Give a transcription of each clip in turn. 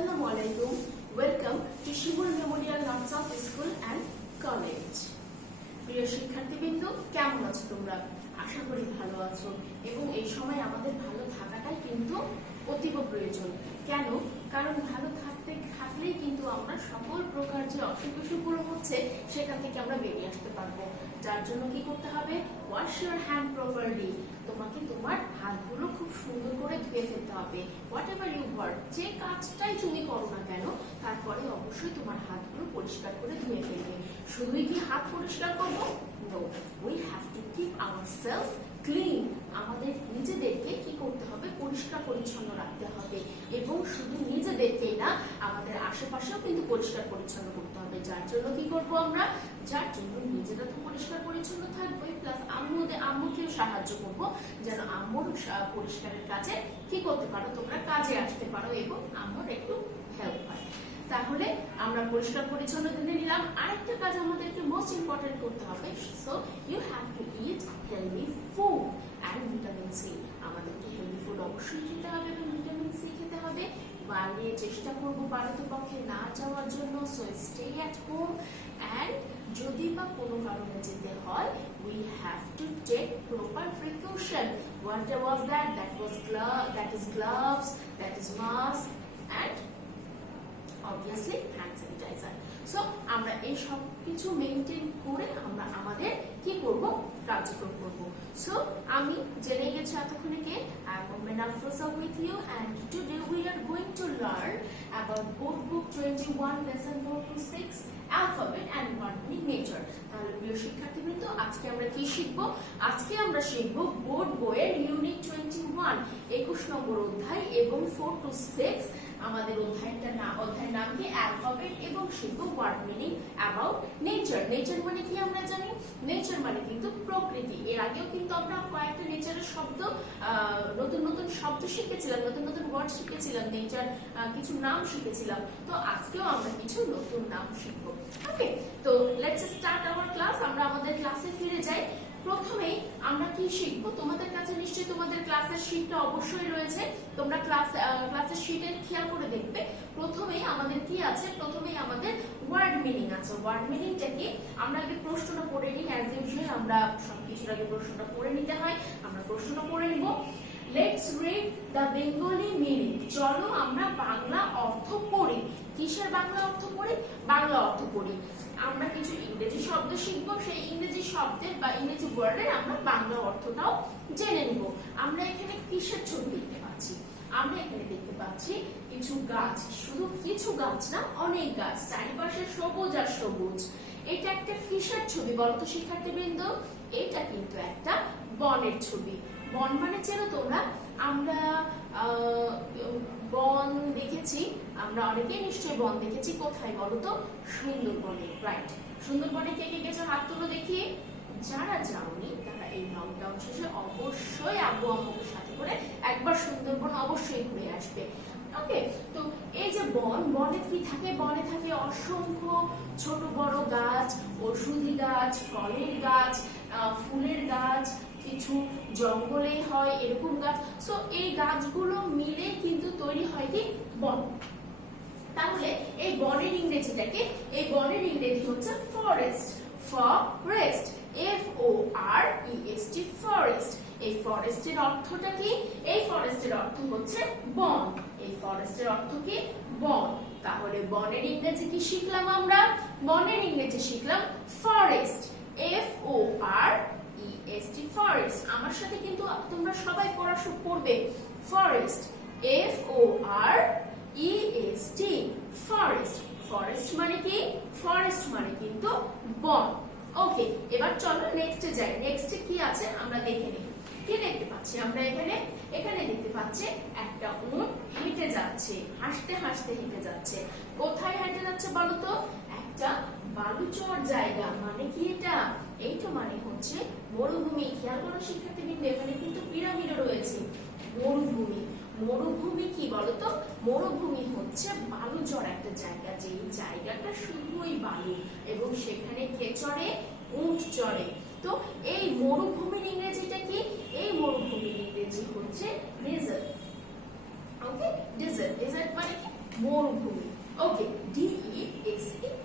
আসসালামু আলাইকুম। Welcome to Shimul memorial নার্সাফ স্কুল অ্যান্ড কলেজ। প্রিয় শিক্ষার্থীবৃন্দ, কেমন আছো তোমরা? আশা করি ভালো আছো এবং এই সময় আমাদের ভালো থাকাটাই কিন্তু অতীব প্রয়োজন। কেন? কারণ ভালো থাকলেই কিন্তু আমরা সকল প্রকার যে অসুখ বিসুখগুলো হচ্ছে সেখান থেকে আমরা বেরিয়ে আসতে পারবো। যার জন্য কি করতে হবে? Wash your hand properly. তোমাকে তোমার হাতগুলো খুব সুন্দর করে ধুয়ে ফেলতে হবে। হোয়াট এভার ইউ ওয়ার্ক, যে কাজটাই তুমি করো না কেন, তারপরে অবশ্যই তোমার হাতগুলো পরিষ্কার করে ধুয়ে ফেলবে। শুধুই কি হাত পরিষ্কার করবো? No, we have to keep ourselves clean. আমাদের নিজেদেরকে কি করতে হবে? পরিষ্কার পরিচ্ছন্ন রাখতে হবে এবং শুধু নিজেদেরকেই না, আমাদের আশেপাশেও কিন্তু পরিষ্কার পরিচ্ছন্ন করতে হবে। যার জন্য কি করব আমরা? যার জন্য নিজেরা তো পরিষ্কার পরিচ্ছন্ন থাকবে, প্লাস আম্মুকেও সাহায্য করব যেন আম্মুর পরিষ্কারের কাজে কি করতে পারো, তোমরা কাজে আসতে পারো এবং আম্মুর একটু হেল্প হয়। তাহলে আমরা পরিষ্কার পরিচ্ছন্ন জেনে নিলাম। আরেকটা কাজ আমাদেরকে মোস্ট ইম্পর্টেন্ট করতে হবে। So you have to eat healthy food and vitamin C. আমাদেরকে হেলদি ফুড অবশ্যই খেতে হবে এবং ভিটামিন সি খেতে হবে। বাইরে চেষ্টা করবো পারতপক্ষে না যাওয়ার জন্য। So stay at home and যদি বা কোনো কারণে যেতে হয়, we have to take proper precaution. What was that? That is gloves, that is mask and obviously hand sanitizer. So আমরা এই সব কিছু মেইনটেইন করে আমরা আমাদের কি করব? কার্যক্রম করব। So আমি জেনে গেছি এতক্ষণে কে I'm Umaina Afroza with you, and today we are going to learn about board book 21 lesson 4 to 6 alphabet and word meaning nature. তাহলে প্রিয় শিক্ষার্থীবৃন্দ, আজকে আমরা কি শিখব? আজকে আমরা শিখব বোর্ড বইয়ের ইউনিট 21 21 নম্বর অধ্যায় এবং 4 to 6 আমাদের অধ্যায়ের নাম কি? অ্যালফাবেট, এবং শিখব word meaning about nature. Nature মানে কি আমরা জানি? নেচার মানে কিন্তু প্রকৃতি। এর আগেও কিন্তু আমরা কয়েকটা নেচারের শব্দ, নতুন নতুন শব্দ শিখেছিলাম, নতুন নতুন ওয়ার্ড শিখেছিলাম, নেচার কিছু নাম শিখেছিলাম। তো আজকেও আমরা কিছু নতুন নাম শিখব। ওকে, তো লেটস স্টার্ট আওয়ার ক্লাস। আমরা আমাদের ক্লাসে ফিরে যাই। প্রথমেই আমরা কি শিখবো? তোমাদের কাছে নিশ্চয়ই তোমাদের ক্লাসের শীটটা অবশ্যই রয়েছে। তোমরা ক্লাসের শীটের খেয়াল করে দেখবে। প্রথমেই আমাদের কি আছে? প্রথমেই আমাদের ওয়ার্ড মিনিং আছে। ওয়ার্ড মিনিংটা কি? আমরা আগে প্রশ্নটা পড়ে নিই। অ্যাজ ইউজুয়াল আমরা সবকিছুর আগে প্রশ্নটা পড়ে নিতে হয়। আমরা প্রশ্নটা পড়ে নিব। Let's read the Bengali meaning. চলো আমরা বাংলা অর্থ পড়ি। কিসের বাংলা অর্থ পড়ি? বাংলা অর্থ পড়ি। আমরা কিছু ইংরেজি শব্দ শিখবো, সেই ইংরেজি শব্দের বা ইংরেজি ওয়ার্ডের আমরা বাংলা অর্থটাও জেনে নিব। আমরা এখানে কিসের ছবি দেখতে পাচ্ছি? আমরা এখানে দেখতে পাচ্ছি কিছু গাছ। শুধু কিছু গাছ না, অনেক গাছ, চারিপাশে সবুজ আর সবুজ। এটা একটা কিসের ছবি বলতো শিক্ষার্থীবৃন্দ? এটা কিন্তু একটা বনের ছবি। বন মানে চেনো তোমরা? আমরা বন দেখেছি, আমরা অনেকেই নিশ্চয়ই বন দেখেছি। কোথায় বলতো? সুন্দরবনে। রাইট, সুন্দরবনে কে কে গেছো? হাত তুলো দেখি। যারা যাওনি তারা এই লকডাউন শেষে অবশ্যই আব্বু আম্মুকে সাথে করে একবার সুন্দরবন অবশ্যই ঘুরে আসবে। ওকে, তো এই যে বনে কি থাকে? বনে থাকে অসংখ্য ছোট বড় গাছ, ঔষধি গাছ, ফলের গাছ, ফুলের গাছ, কিছু জঙ্গলে হয় এরকম গাছ। সো এই গাছগুলো মিলে কিন্তু তৈরি হয় কি? বন। তাহলে এই বনের ইংরেজিটা কি? এই বনের ইংরেজি হচ্ছে ফরেস্ট। Forest, FOREST, forest. এই ফরেস্টের অর্থটা কি? এই ফরেস্টের অর্থ হচ্ছে বন। এই ফরেস্টের অর্থ কি? বন। তাহলে বনের ইংরেজি কি শিখলাম আমরা? বনের ইংরেজি শিখলাম ফরেস্ট, FOREST, ফরেস্ট। আমার সাথে কিন্তু তোমরা সবাই পড়বে ফরেস্ট, FOREST, ফরেস্ট। ফরেস্ট মানে কি? ফরেস্ট মানে কিন্তু বন। ওকে, এবার চলো নেক্সটে যাই। নেক্সটে কি আছে আমরা দেখে নিই। কি দেখতে পাচ্ছি আমরা এখানে দেখতে পাচ্ছি একটা উট হেঁটে যাচ্ছে, হাসতে হাসতে হেঁটে যাচ্ছে। কোথায় হেঁটে যাচ্ছে বলো তো? একটা বালুচর জায়গা। মানে কি এটা? এইটা মানে হচ্ছে মরুভূমি। খেয়াল করো শিক্ষার্থীবৃন্দ, এখানে কিন্তু পিরামিডও রয়েছে। মরুভূমি। মরুভূমি কি বলতো? মরুভূমি হচ্ছে বালুচর একটা জায়গা, যে জায়গাটা শুধুই বালু এবং সেখানে কে চড়ে? উট চড়ে। তো এই মরুভূমির ইংরেজিটা কি? এই মরুভূমির ইংরেজি হচ্ছে ডেজার্ট। ওকে, ডেজার্ট। ডেজার্ট মানে কি? মরুভূমি। ওকে, DESERT,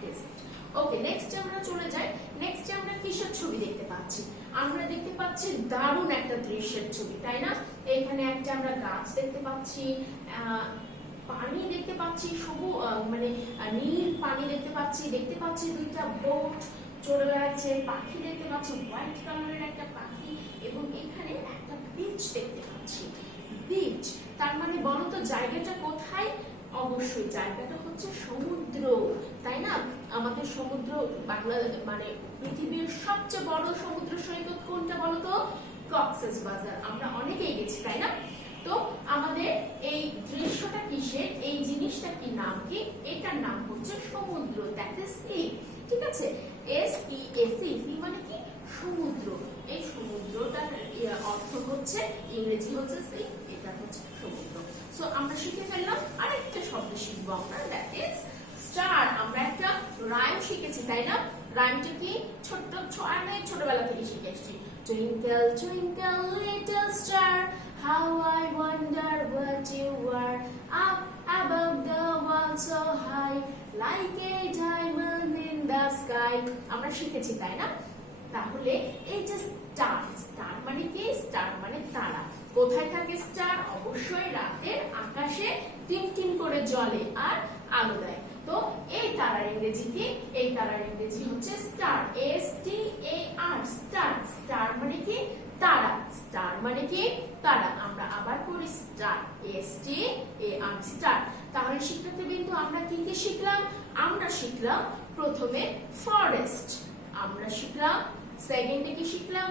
ডেজার্ট। ওকে, নেক্সট আমরা চলে যাই। নেক্সট আমরা কিসের ছবি দেখতে পাচ্ছি? আমরা দেখতে পাচ্ছি দারুণ একটা দৃশ্যের ছবি, তাই না? এখানে একটা আমরা গাছ দেখতে পাচ্ছি, পানি দেখতে পাচ্ছি, মানে নীল পানি দেখতে পাচ্ছি দুইটা বোট চলে বেড়াচ্ছে, পাখি দেখতে পাচ্ছি, হোয়াইট কালারের একটা পাখি, এবং এখানে একটা বিচ দেখতে পাচ্ছি। বিচ, তার মানে বলো তো জায়গাটা কোথায়? অবশ্যই জায়গাটা হচ্ছে সমুদ্র, তাই না? আমাদের সমুদ্র, মানে পৃথিবীর সবচেয়ে বড় সমুদ্র সৈকত কোনটা বলো তো? কক্সবাজার। আমরা অনেকেই গেছি, তাই না? তো আমাদের এই দৃশ্যটা কিসের? এই জিনিসটা কি নাম কি? এটার নাম হচ্ছে সমুদ্র, দ্যাট ইজ সি। ঠিক আছে, SEAC, সি মানে কি? সমুদ্র। এই সমুদ্রটার অর্থ হচ্ছে, ইংরেজি হচ্ছে সি, এটা হচ্ছে সমুদ্র। সো আমরা শিখে ফেললাম। আরেকটা শব্দ শিখবো আমরা, দ্যাট ইজ স্টার। আমরা একটা রাইম শিখেছি, তাই না? রাইমটা কি? ছোটবেলা থেকে শিখে এসেছি। Twinkle, twinkle, little star, how I wonder what you are, up above the world so high, like a diamond in the sky. আমরা শিখেছি, তাই না? তাহলে এই যে স্টার, স্টার মানে কি? স্টার মানে তারা। কোথায় থাকে স্টার? অবশ্যই রাতের আকাশে টিমটিম করে জ্বলে আর আলো দেয়। তো এই তারার ইংরেজি কি? এই তারার ইংরেজি হচ্ছে স্টার, STAR, স্টার। স্টার মানে কি? তারা। স্টার মানে কি? তারা। আমরা আবার পড়ি স্টার, STAR, স্টার। তাহলে শিক্ষার্থীবৃন্দ আমরা কি কি শিখলাম? আমরা শিখলাম প্রথমে ফরেস্ট, আমরা শিখলাম। সেকেন্ডে কি শিখলাম?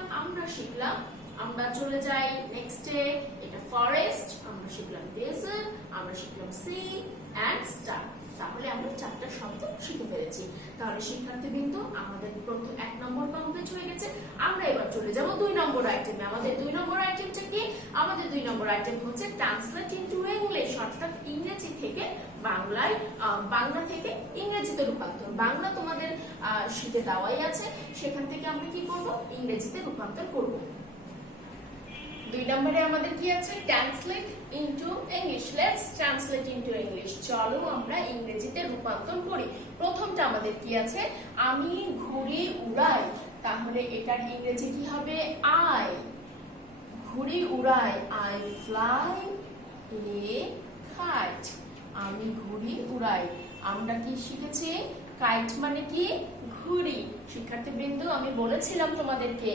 আমরা চলে যাই নেক্সটে, এটা ফরেস্ট, আমরা শিখলাম ডেজার্ট, আমরা শিখলাম সি এন্ড স্টার। তাহলে আমরা 4টা শব্দ শিখে ফেলেছি। তাহলে শিক্ষার্থীবৃন্দ আমাদের প্রথম 1 নম্বর কমপ্লিট হয়ে গেছে। আমরা এবার চলে যাব 2 নম্বর আইটেমে। আমাদের 2 নম্বর আইটেমটা কি? আমাদের 2 নম্বর আইটেম হচ্ছে ট্রান্সলেট ইনটু ইংলিশ, অর্থাৎ ইংরেজি থেকে বাংলায়, বাংলা থেকে ইংরেজিতে রূপান্তর। বাংলা তোমাদের শিখে দেওয়াই আছে, সেখান থেকে আমরা কি করব? ইংরেজিতে রূপান্তর করব। 2 নম্বরে আমাদের কি আছে? Translate into English. Let's translate into English. চলো আমরা ইংরেজিতে রূপান্তর করি। প্রথমটা আমাদের কি আছে? আমি ঘুড়ি উড়াই। তাহলে এটার ইংরেজি কি হবে? আই। ঘুড়ি উড়াই, আই ফ্লাই এ কাইট। আমি ঘুড়ি উড়াই। আমরা কি শিখেছি? কাইট মানে কি? ঘুড়ি। শিক্ষার্থীবৃন্দ, আমি বলেছিলাম তোমাদেরকে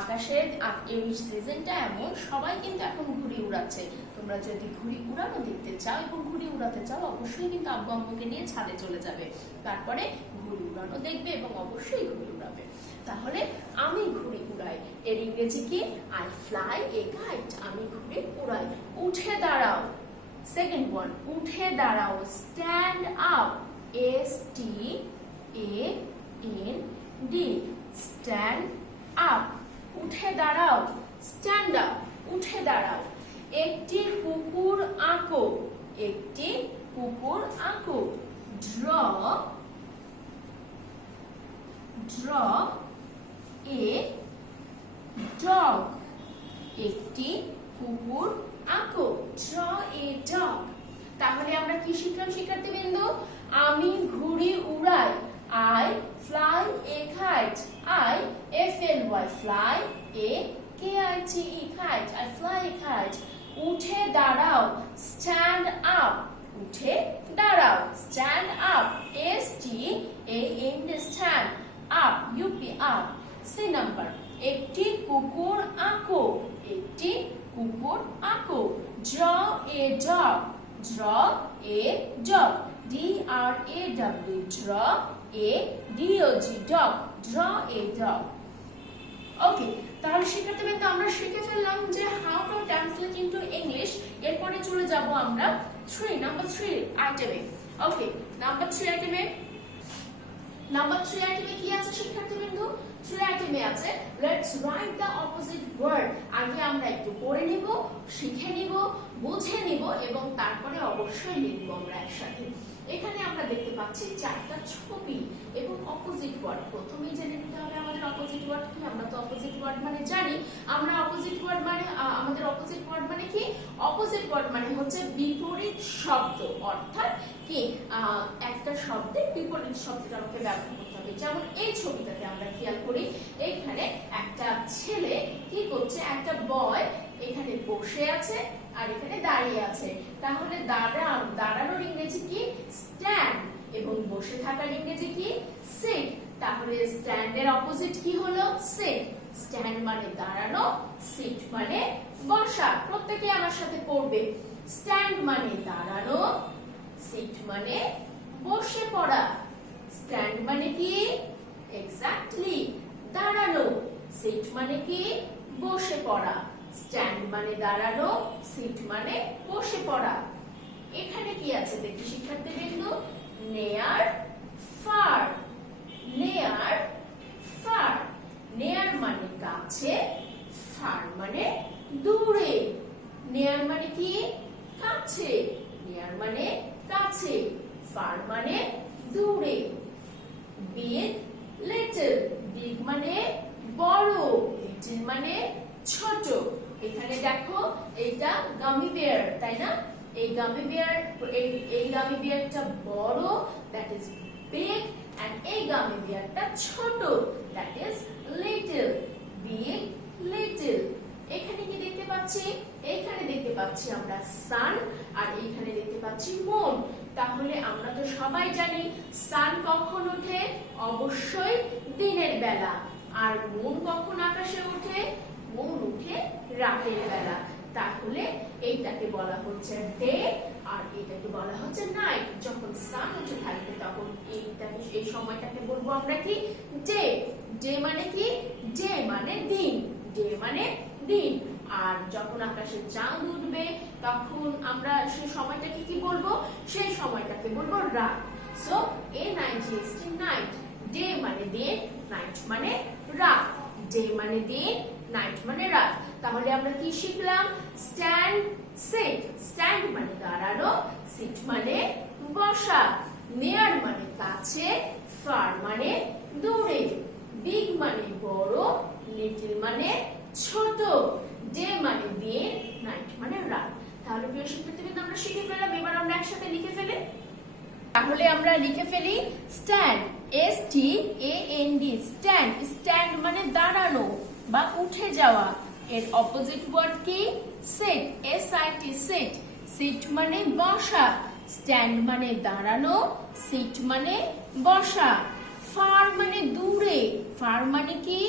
আকাশের এই সিজনটা এমন, সবাই কিন্তু এখন ঘুড়ি উড়াচ্ছে। তোমরা যদি ঘুড়ি উড়ানো দেখতে চাও এবং ঘুড়ি উড়াতে চাও, অবশ্যই কিন্তু আব্বু আম্মুকে নিয়ে ছাদে চলে যাবে, তারপরে ঘুড়ি উড়ানো দেখবে এবং অবশ্যই ঘুড়ি উড়াবে। তাহলে আমি ঘুড়ি উড়াই, এর ইংরেজি কি? I fly a kite. আমি ঘুড়ি উড়াই। উঠে দাঁড়াও, সেকেন্ড ওয়ান, উঠে দাঁড়াও, stand up, STAND, stand up. উঠে দাঁড়াও, স্ট্যান্ড আপ, উঠে দাঁড়াও। একটি কুকুর আঁকো, একটি কুকুর আঁকো, ড্র এ ডগ। একটি কুকুর আঁকো, ড্র এ ডগ। তাহলে আমরা কি শিখলাম শিক্ষার্থীবৃন্দ? আমি ঘুড়ি উড়াই, I fly a kite, I FLY, fly a KITE, kite, I fly a kite. উঠে দাঁড়াও, stand up, উঠে দাঁড়াও, stand up, STAND, stand up, UP, up. C number, একটি কুকুর আঁকো, একটি কুকুর আঁকো, draw a dog, draw a dog, DRAW, draw a DOG, dog, draw a dog. ওকে, তাহলে শিক্ষার্থীবৃন্দ আমরা শিখে ফেললাম যে how to translate into English. এরপরে চলে যাব আমরা নাম্বার 3 আইটেমে। ওকে, নাম্বার 3 আইটেমে কি আছে শিক্ষার্থীবৃন্দ? 3 আইটেমে আছে let's write the opposite word. আগে আমরা একটু পড়ে নিব, শিখে নিব, বুঝে নিব এবং তারপরে অবশ্যই লিখব আমরা একসাথে। এখানে আমরা দেখতে পাচ্ছি 4টা ছবি এবং অপোজিট ওয়ার্ড। প্রথমেই জেনে নিতে হবে আমাদের অপোজিট ওয়ার্ড কি। আমরা তো অপোজিট ওয়ার্ড মানে জানি। আমরা অপোজিট ওয়ার্ড মানে আমাদের অপোজিট ওয়ার্ড মানে কি? অপোজিট ওয়ার্ড মানে হচ্ছে বিপরীত শব্দ, অর্থাৎ কি একটা শব্দে বিপরীত শব্দটা আমাকে ব্যবহার করতে হবে। যেমন এই ছবিটাতে আমরা খেয়াল করি, এইখানে একটা ছেলে কি করছে, একটা বয় এখানে বসে আছে আর এখানে দাঁড়িয়ে আছে। তাহলে দাঁড়ানোর ইংরেজি কি? স্ট্যান্ড, এবং বসে থাকার ইংরেজি কি? সিট। তাহলে স্ট্যান্ডের অপোজিট কি হলো? সিট। স্ট্যান্ড মানে দাঁড়ানো, সিট মানে বসা। প্রত্যেকে আমার সাথে পড়বে। স্ট্যান্ড মানে দাঁড়ানো, সিট মানে বসে পড়া। স্ট্যান্ড মানে কি? এক্স্যাক্টলি দাঁড়ানো। সিট মানে কি? বসে পড়া। স্ট্যান্ড মানে দাঁড়ানো, সিট মানে বসে পড়া। এখানে কি আছে দেখি শিক্ষার্থীবৃন্দ? নেয়ার ফার। নেয়ার ফার। নেয়ার মানে কাছে, ফার মানে দূরে। নেয়ার মানে কি? কাছে। নেয়ার মানে কাছে, ফার মানে দূরে। Big little. বিগ মানে বড়, লিটল মানে ছোট। এখানে দেখো এটা গামি বিয়ার, তাই না? এই গামি বিয়ারটা বড়, দ্যাট ইজ বিগ, এন্ড এই গামি বিয়ারটা ছোট, that is little. Big little. এখানে কি দেখতে পাচ্ছি? এখানে দেখতে পাচ্ছি আমরা সান, আর এখানে দেখতে পাচ্ছি মুন। তাহলে আমরা তো সবাই জানি সান কখন ওঠে? অবশ্যই দিনের বেলা। আর মুন কখন আকাশে ওঠে? মুন উঠে রাতের বেলা। তাহলে এইটাকে বলা হচ্ছে ডে, আর এটাকে বলা হচ্ছে নাইট। যখন সান উঠে থাকবে তখন এই সময়টাকে বলবো আমরা কি? ডে। ডে মানে কি? ডে মানে দিন। ডে মানে দিন। আর যখন আকাশে চাঁদ উঠবে তখন আমরা সেই সময়টাকে কি বলবো? সেই সময়টাকে বলবো রাত। So NIGHT night. ডে মানে দিন, নাইট মানে রাত। ডে মানে দিন, নাইট মানে রাত। তাহলে আমরা কি শিখলাম? Stand, seat. স্ট্যান্ড মানে দাঁড়ানো, সিট মানে বসা। নিয়ার মানে কাছে, ফার মানে দূরে। বিগ মানে বড়, লিটল মানে ছোট। ডে মানে দিন, নাইট মানে রাত। তাহলে প্রিয় শিক্ষার্থীবৃন্দ আমরা শিখে ফেললাম। এবার আমরা একসাথে লিখে ফেলি। তাহলে আমরা লিখে ফেলি স্ট্যান্ড, STAND। স্ট্যান্ড। স্ট্যান্ড মানে দাঁড়ানো বা উঠে যাওয়া। এর অপোজিট ওয়ার্ড কি? Sit, SIT sit. সিট মানে বসা। স্ট্যান্ড মানে দাঁড়ানো, সিট মানে বসা। ফার মানে দূরে। ফার মানে কি?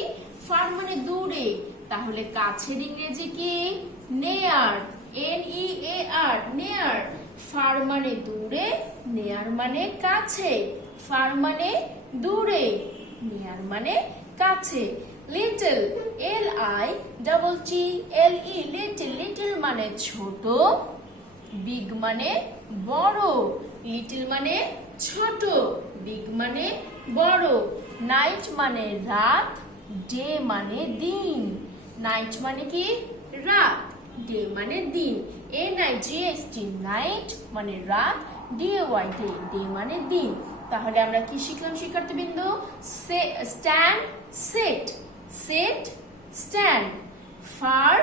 ফার মানে দূরে। তাহলে কাছের ইংরেজি কি? নেয়ার, NEAR, নেয়ার। ফার মানে দূরে, নেয়ার মানে কাছে। ফার মানে দূরে, নেয়ার মানে কাছে। Little, LITTLE, little. লিটল মানে ছোট। বিগ মানে বড়। লিটল মানে ছোট, বিগ মানে বড়। নাইট মানে রাত, ডে মানে দিন। নাইট মানে কি? রাত। ডে মানে দিন। NIGHT নাইট মানে রাত, DAY ডে, ডে মানে দিন। তাহলে আমরা কি শিখলাম শিক্ষার্থীবৃন্দ? Stand, sit. Sit, stand. Far,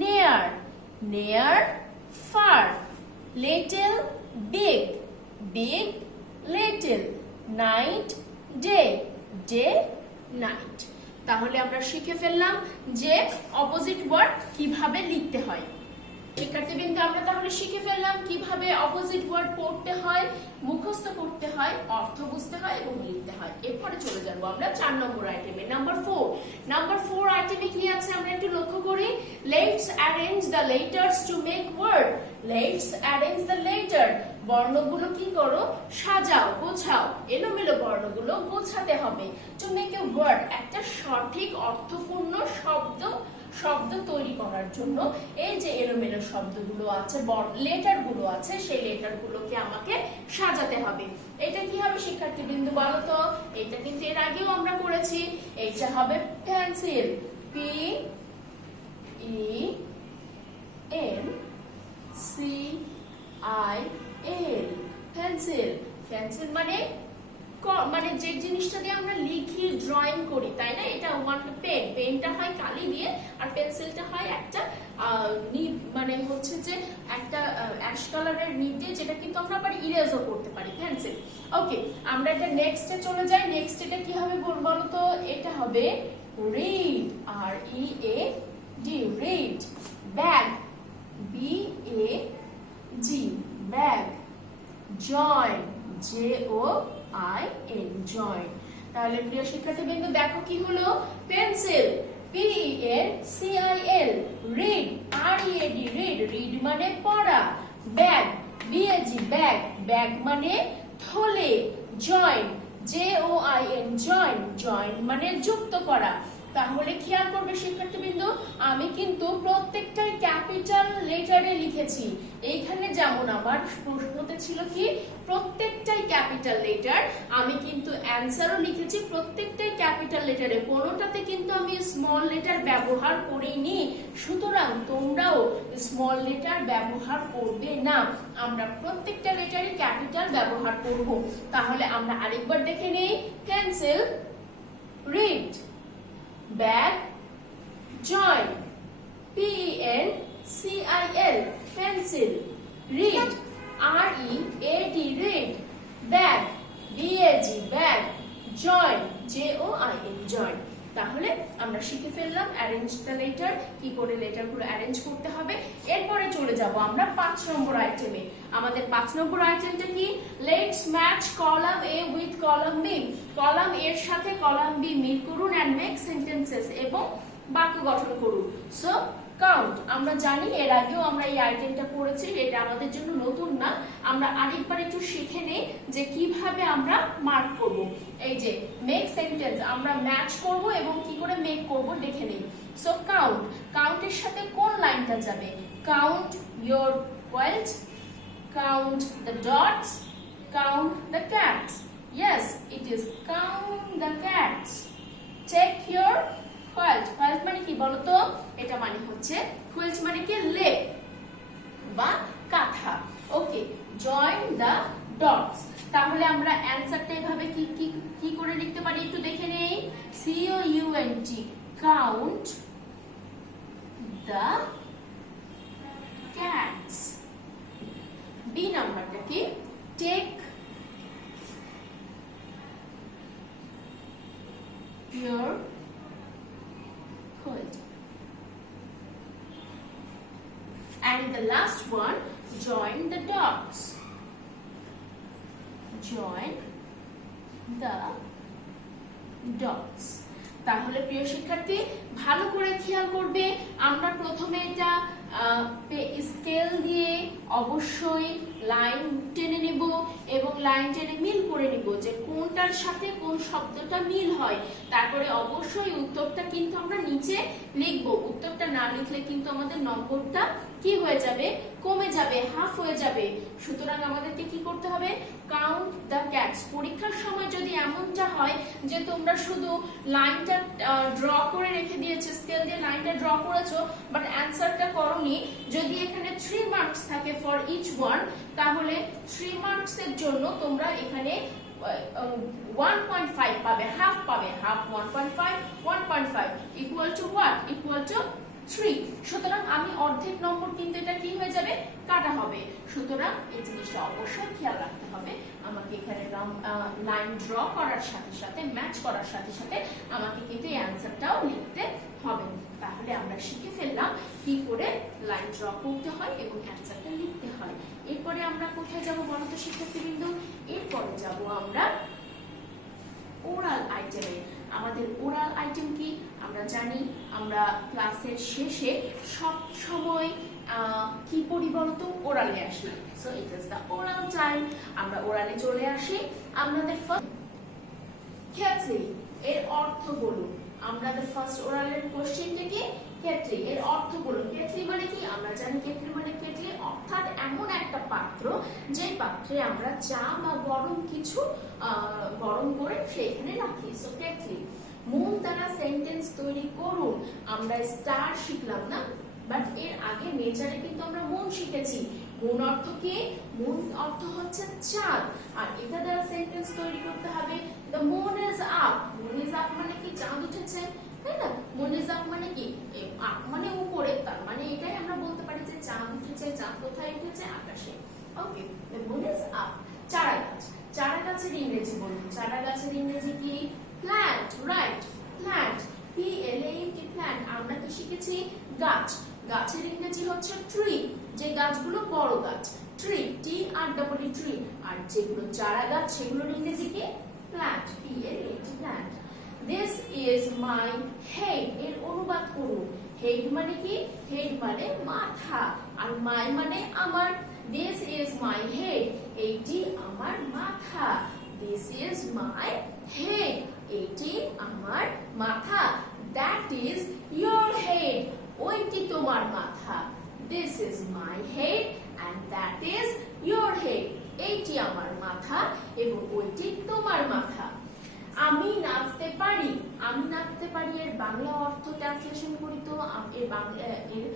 near. Near, far. Little, big. Big, little. Night, day. Day, night. তাহলে আমরা শিখে ফেললাম যে অপোজিট ওয়ার্ড কিভাবে লিখতে হয়। শিক্ষার্থীবৃন্দ আমরা তাহলে শিখে ফেললাম কিভাবে অপোজিট ওয়ার্ড পড়তে হয়, মুখস্থ করতে হয়, অর্থ বুঝতে হয় এবং লিখতে হয়। এরপরে চলে যাবো আমরা 4 নম্বর আইটেমে, নাম্বার 4। নাম্বার 4 আইটেমে কি আছে আমরা একটু লক্ষ্য করি। Let's arrange the letters to make word. Let's arrange the letter. বর্ণগুলো কি করো? সাজাও, গোছাও। এলোমেলো বর্ণগুলো গোছাতে হবে। টু মেক এ ওয়ার্ড, একটা সঠিক অর্থপূর্ণ শব্দ তৈরি করার জন্য এই যে এলোমেলো শব্দগুলো আছে, লেটার গুলো আছে, সেই লেটার গুলোকে আমাকে সাজাতে হবে। এটা কি হবে শিক্ষার্থীবৃন্দ বলো তো? এটা কিন্তু এর আগেও আমরা করেছি। এটা হবে pencil, P E N C I L, pencil. Pencil মানে মানে যে জিনিসটা দিয়ে আমরা লিখি, ড্রয়িং করি, তাই না? এটা পেন, পেনটা হয় কালি দিয়ে, আর পেন্সিলটা হয় একটা মানে হচ্ছে যে একটা অ্যাশ কালারের নিব দিয়ে, যেটা কিন্তু আমরা আবার ইরেজও করতে পারি, পেন্সিল। ওকে, আমরা এটা নেক্সটে চলে যাই। নেক্সট এটা কি হবে বলো তো? এটা হবে read, R E A D, read. Bag, B A G, bag. Join, J O I N, join. তাহলে প্রিয় শিক্ষার্থীবৃন্দ দেখো কি হলো? Pencil, P E N C I L, read, R E A D, read, read মানে পড়া। Bag, B A G, bag, bag মানে থলে। Join, J O I N, join, join মানে যুক্ত করা। তাহলে খেয়াল করবে শিক্ষার্থীবৃন্দ, আমি কিন্তু প্রত্যেকটাই ক্যাপিটাল লেটারে লিখেছি। এইখানে যেমন আমার প্রশ্নতে ছিল কি প্রত্যেকটাই ক্যাপিটাল লেটার, আমি কিন্তু অ্যানসারও লিখেছি প্রত্যেকটাই ক্যাপিটাল লেটারে, কোনোটাতে কিন্তু আমি স্মল লেটার ব্যবহার করিনি। সুতরাং তোমরাও স্মল লেটার ব্যবহার করবে না, আমরা প্রত্যেকটা লেটারে ক্যাপিটাল ব্যবহার করব। তাহলে আমরা আরেকবার দেখে নেই। Pencil, read, bag, join, P E N C I L, pencil, read, R E A D, read, bag, B A G, bag, join, J O I N, join. তাহলে আমরা শিখে ফেললাম অ্যারেঞ্জ দ্য লেটার, কি করে লেটারগুলো arrange করতে হবে। এরপরে চলে যাব আমরা 5 নম্বর আইটেমে। আমাদের 5 নম্বর আইটেমটা কি? Let's match column A with column B. Column এর সাথে কলাম বি মিল করুন এন্ড মেক সেন্টেন্সেস, এবং বাক্য গঠন করুন। সো কাউন্ট, আমরা জানি এর আগেও আমরা এই আইটেমটা করেছি, এটা আমাদের জন্য নতুন না। আমরা আরেকবার একটু শিখে নেই যে কিভাবে আমরা মার্ক করব। এই যে মেক সেন্টেন্স, আমরা ম্যাচ করব এবং কি করে মেক করব দেখে নেই। সো কাউন্ট, কাউন্টের সাথে কোন লাইনটা যাবে? Count your wealth, count the dots, count the cats. Yes, it is count the cats. Take your quilt, quilt মানে কি বলতো? এটা মানে হচ্ছে quilt মানে কি লেপ বা কাঁথা। ওকে, জয়েন দা ডটস। তাহলে আমরা অ্যানসারটা এভাবে কি করে লিখতে পারি একটু দেখে নেই। C O U N T, count the cats. B নাম্বারটা কি? Take your quilt. And the last one, join the dots. Join the dots. তাহলে প্রিয় শিক্ষার্থী ভালো করে খেয়াল করবে, আমরা প্রথমে এটা স্কেল দিয়ে অবশ্যই লাইন টেনে নেব এবং লাইন টেনে মিল করে নেব যে কোনটার সাথে কোন শব্দটা মিল হয়। তারপরে অবশ্যই উত্তরটা কিন্তু আমরা নিচে লিখব। উত্তরটা না লিখলে কিন্তু আমাদের নম্বরটা কি হয়ে যাবে? কমে যাবে, হাফ হয়ে যাবে। সুতরাং আমাদেরকে কি করতে হবে? Count the cats. পরীক্ষার সময় যদি এমনটা হয় যে তোমরা শুধু লাইনটা ড্র করে রেখে দিয়েছো, স্কেল দিয়ে লাইনটা ড্র করেছো, বাট অ্যানসারটা করোনি, যদি এখানে 3 মার্কস থাকে ফর ইচ ওয়ান, তাহলে 3 মার্কস এর জন্য তোমরা এখানে 1.5 পাবে, হাফ পাবে। Half 1.5, 1.5 equal to what? Equal to 3। সুতরাং আমি অর্ধেক নম্বর কিন্তু এটা কি হয়ে যাবে? কাটা হবে। সুতরাং এই জিনিসটা অবশ্যই খেয়াল রাখতে হবে। আমাকে এখানে লাইন ড্র করার সাথে সাথে, ম্যাচ করার সাথে সাথে আমাকে কিন্তু এই অ্যানসারটাও লিখতে হবে। তাহলে আমরা শিখে ফেললাম কি করে লাইন ড্র করতে হয় এবং অ্যানসারটা লিখতে হয়। এরপরে আমরা কোথায় যাব বলো তো শিক্ষার্থীবৃন্দ? এরপরে যাব আমরা ওরাল আইটেমে। আমাদের ওরাল আইটেম কি? আমরা জানি আমরা ক্লাসের শেষে সব সময় কি পড়ি বলতো? ওরালে আসি। So it is the oral time. আমরা ওরালে চলে আসি। আমাদের ক্ষেত্রে এর অর্থ বলুন। আমাদের ফার্স্ট ওরালের কোশ্চেনটা কি? কেটলি এর অর্থ বলুন। কেটলি মানে কি? আমরা জানি কেটলি মানে কেটলি অর্থাৎ এমন একটা পাত্র যে পাত্রে আমরা চা বা গরম কিছু গরম করে সেখানে রাখি। So kettle. মন দ্বারা সেন্টেন্স তৈরি করুন। আমরা স্টার শিখলাম না, বাট এর আগে নেচারে কিন্তু আমরা মন শিখেছি। মন অর্থ কি? মন অর্থ হচ্ছে চাঁদ। আর এটা দ্বারা সেন্টেন্স তৈরি করতে হবে the moon is up. Moon is up মানে কি? চাঁদ উঠেছে, তাই না? মুন ইজ আপ মানে কি? আপ মানে উপরে, তার মানে এটাই আমরা বলতে পারি যে চাঁদ উঠেছে। চাঁদ কোথায় উঠেছে? আকাশে। ওকে, দ্য মুন ইজ আপ। চারা গাছ। চারা গাছের ইংরেজি বলুন। চারা গাছের ইংরেজি কি? Plant. Right, plant. PLANT, plant. আমরা কি শিখেছি? গাছ। গাছের ইংরেজি হচ্ছে ট্রি। যে গাছগুলো বড় গাছ, ট্রি, TREE, ট্রি। আর যেগুলো চারা গাছ সেগুলোর ইংরেজি কি? Plant, PLANT, plant. This is my head. এর অনুবাদ করুন। হেড মানে কি? হেড মানে মাথা, আর মাই মানে আমার। This is my head. এইটি আমার মাথা। This is my head. এটি আমার মাথা। That is your head. ওইটি তোমার মাথা। This is my head and that is your head. এইটি আমার মাথা এবং ওইটি তোমার মাথা। আমি নাচতে পারি। আমি নাচতে পারি এর বাংলা অর্থ ট্রান্সলেশন করি তো। এর বাংলা এর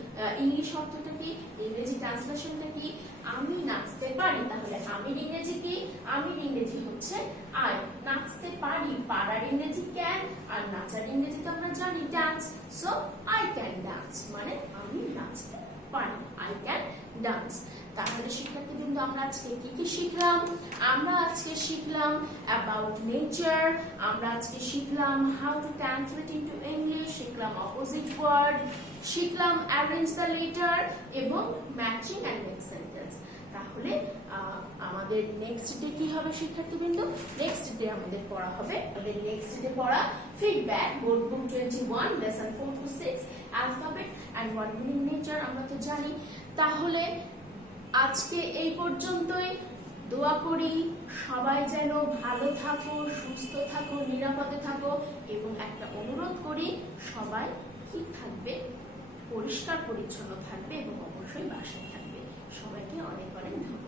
ইংলিশ অর্থটা কি? ইংরেজি ট্রান্সলেশনটা কি? আমি নাচতে পারি। তাহলে আমির ইংরেজি কি? আমির ইংরেজি হচ্ছে আই। নাচতে পারি, পারার ইংরেজি ক্যান, আর নাচার ইংরেজি তো আমরা জানি dance. So I can dance মানে আমি নাচতে পারি। I can dance. তাহলে শিক্ষার্থীবৃন্দ, আমরা আজকে কি কি শিখলাম? আমরা আজকে শিখলাম অ্যাবাউট নেচার। আমরা আজকে শিখলাম how to translate into English, শিখলাম অপোজিট ওয়ার্ড, শিখলাম অ্যারেঞ্জ দ্য লেটার এবং ম্যাচিং অ্যান্ড মেক সেন্টেন্স। তাহলে আমাদের নেক্সট ডে কি হবে শিক্ষার্থীবৃন্দ? নেক্সট ডে আমাদের পড়া হবে, নেক্সট ডে পড়া feedback, board book 21, lesson 4 to 6, alphabet and word meaning nature আমরা তো জানি। তাহলে আজকে এই পর্যন্তই। দোয়া করি সবাই যেন ভালো থাকো, সুস্থ থাকো, নিরাপদে থাকো, এবং একটা অনুরোধ করি সবাই ঠিক থাকবে, পরিষ্কার পরিচ্ছন্ন থাকবে এবং অবশ্যই বাসায় থাকবে। সবাইকে অনেক অনেক ধন্যবাদ।